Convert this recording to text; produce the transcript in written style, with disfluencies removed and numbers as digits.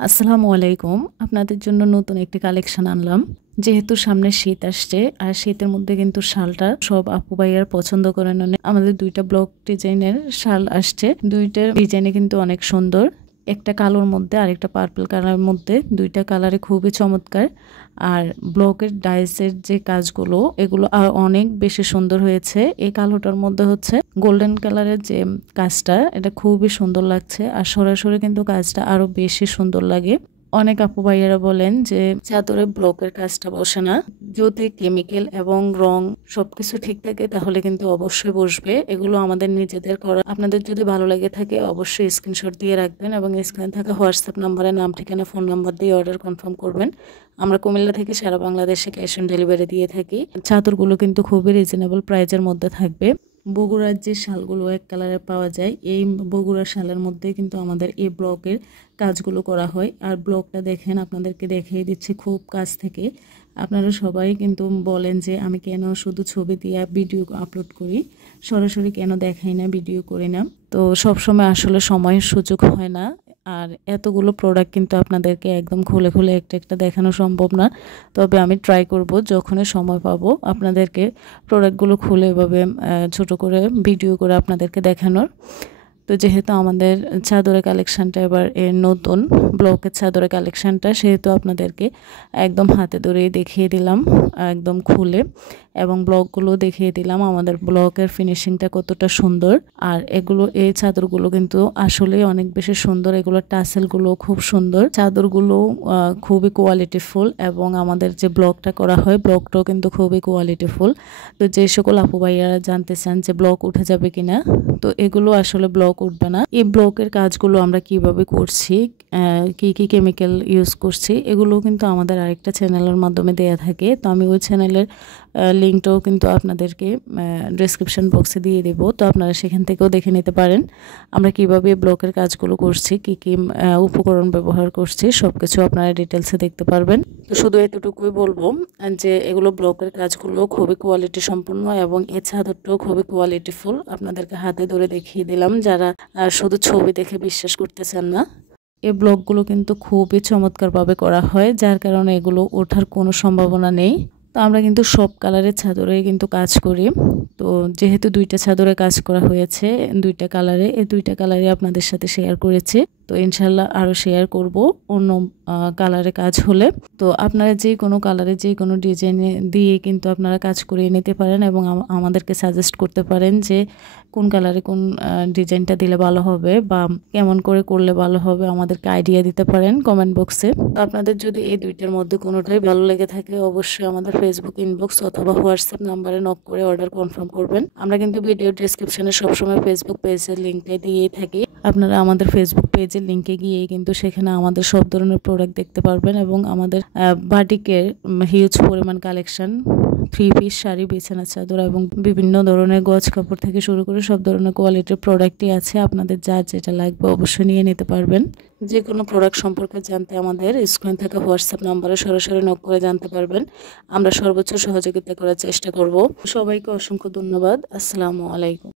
আসসালামু আলাইকুম। আপনাদের জন্য নতুন একটি কালেকশন আনলাম। যেহেতু সামনে শীত আসছে আর শীতের মধ্যে কিন্তু শালটা সব আপু ভাইয়ার পছন্দ করেন অনেক। আমাদের দুইটা ব্লক ডিজাইনের শাল আসছে। দুইটার ডিজাইনে কিন্তু অনেক সুন্দর। একটা কালোর মধ্যে আর একটা পার্পল কালারের মধ্যে, দুইটা কালারে খুবই চমৎকার। আর ব্লকের ডাইসের যে কাজগুলো এগুলো আর অনেক বেশি সুন্দর হয়েছে। এই কালোটার মধ্যে হচ্ছে গোল্ডেন কালারের যে কাজটা, এটা খুবই সুন্দর লাগছে। আর সরাসরি কিন্তু কাজটা আরো বেশি সুন্দর লাগে। অনেক আপু ভাইয়েরা বলেন যে চাদরে ব্লকের কাজটা বসে না। যদি কেমিক্যাল এবং রং সবকিছু ঠিক থাকে তাহলে কিন্তু অবশ্যই বসবে। এগুলো আমাদের নিজেদের করা। আপনাদের যদি ভালো লেগে থাকে অবশ্যই স্ক্রিনশট দিয়ে রাখবেন এবং স্ক্রিনে থাকা হোয়াটসঅ্যাপ নাম্বারে নাম, ঠিকানা, ফোন নাম্বার দিয়ে অর্ডার কনফার্ম করবেন। আমরা কুমিল্লা থেকে সারা বাংলাদেশে ক্যাশ অন ডেলিভারি দিয়ে থাকি। চাদরগুলো কিন্তু খুবই রিজনেবল প্রাইজের মধ্যে থাকবে। বগুড়ার যে শালগুলো এক কালারে পাওয়া যায়, এই বগুড়ার শালের মধ্যে কিন্তু আমাদের এই ব্লকের কাজগুলো করা হয়। আর ব্লকটা দেখেন, আপনাদেরকে দেখিয়ে দিচ্ছি খুব কাছ থেকে। আপনারা সবাই কিন্তু বলেন যে আমি কেন শুধু ছবি দিয়ে ভিডিও আপলোড করি, সরাসরি কেন দেখাই না, ভিডিও করি না। তো সবসময় আসলে সময়ের সুযোগ হয় না। আর এতগুলো প্রোডাক্ট কিন্তু আপনাদেরকে একদম খুলে খুলে একটা একটা দেখানো সম্ভব না। তবে আমি ট্রাই করব যখনই সময় পাবো আপনাদেরকে প্রোডাক্টগুলো খুলে এভাবে ছোট করে ভিডিও করে আপনাদেরকে দেখানোর। তো যেহেতু আমাদের চাদরের কালেকশানটা এবার নতুন ব্লকের চাদরের কালেকশানটা, সেহেতু আপনাদেরকে একদম হাতে ধরেই দেখিয়ে দিলাম, একদম খুলে, এবং ব্লকগুলো দেখিয়ে দিলাম আমাদের ব্লকের ফিনিশিংটা কতটা সুন্দর। আর এই চাদরগুলো কিন্তু আসলে অনেক বেশি সুন্দর। এগুলোর টাসেলগুলো খুব সুন্দর, চাদরগুলো খুবই কোয়ালিটিফুল, এবং আমাদের যে ব্লকটা করা হয় ব্লকটাও কিন্তু খুবই কোয়ালিটিফুল। তো যে সকল আপু ভাইয়ারা জানতে চান যে ব্লক উঠে যাবে কিনা, তো এগুলো আসলে ব্লক উঠবে না। এই ব্লকের কাজগুলো আমরা কিভাবে করছি, কি কি কেমিক্যাল ইউজ করছি, এগুলো কিন্তু আমাদের আরেকটা চ্যানেলের মাধ্যমে দেয়া থাকে। তো আমি ওই চ্যানেলের লিঙ্কটাও কিন্তু আপনাদেরকে ডেসক্রিপশন বক্সে দিয়ে দেব। তো আপনারা সেখান থেকেও দেখে নিতে পারেন আমরা কিভাবে ব্লকের কাজগুলো করছি, কি কি উপকরণ ব্যবহার করছি, সবকিছু আপনারা ডিটেলসে দেখতে পারবেন। তো শুধু এতটুকুই বলবো যে এগুলো ব্লকের কাজগুলো খুবই কোয়ালিটি সম্পন্ন, এবং এই চাদরটাও খুবই কোয়ালিটিফুল। আপনাদেরকে হাতে ধরে দেখিয়ে দিলাম যারা শুধু ছবি দেখে বিশ্বাস করতেছেন না। এই ব্লকগুলো কিন্তু খুবই চমৎকারভাবে করা হয়, যার কারণে এগুলো ওঠার কোনো সম্ভাবনা নেই। তো আমরা কিন্তু সব কালারের চাদরে কিন্তু কাজ করি। তো যেহেতু দুইটা চাদরে কাজ করা হয়েছে, দুইটা কালারে, এই দুইটা কালারে আপনাদের সাথে শেয়ার করেছি। তো ইনশাল্লাহ আরও শেয়ার করব অন্য কালারে কাজ হলে। তো আপনারা যে কোনো কালারে যে কোনো ডিজাইনে দিয়ে কিন্তু আপনারা কাজ করিয়ে নিতে পারেন, এবং আমাদেরকে সাজেস্ট করতে পারেন যে কোন কালারে কোন ডিজাইনটা দিলে ভালো হবে বা কেমন করে করলে ভালো হবে, আমাদেরকে আইডিয়া দিতে পারেন কমেন্ট বক্সে। আপনাদের যদি এই দুইটার মধ্যে কোনোটাই ভালো লেগে থাকে অবশ্যই আমাদের ফেসবুক ইনবক্স অথবা হোয়াটসঅ্যাপ নাম্বারে নক করে অর্ডার কনফার্ম করবেন। আমরা কিন্তু ভিডিও ডেসক্রিপশনে সবসময় ফেসবুক পেজের লিঙ্কটা দিয়েই থাকি। আপনারা আমাদের ফেসবুক পেজের লিঙ্কে গিয়ে কিন্তু সেখানে আমাদের সব ধরনের প্রোডাক্ট দেখতে পারবেন, এবং আমাদের বাটিকের হিউজ পরিমাণ কালেকশন, 3 পিস শাড়ি, বিছানা চাদর এবং বিভিন্ন ধরনের গজ কাপড় থেকে শুরু করে সব ধরনের কোয়ালিটির প্রোডাক্টই আছে। আপনাদের যার যেটা লাগবে অবশ্যই নিয়ে নিতে পারবেন। যে কোনো প্রোডাক্ট সম্পর্কে জানতে আমাদের স্ক্রিনে থাকা হোয়াটসঅ্যাপ নাম্বারে সরাসরি নক করে জানতে পারবেন। আমরা সর্বোচ্চ সহযোগিতা করার চেষ্টা করব। সবাইকে অসংখ্য ধন্যবাদ। আসসালামু আলাইকুম।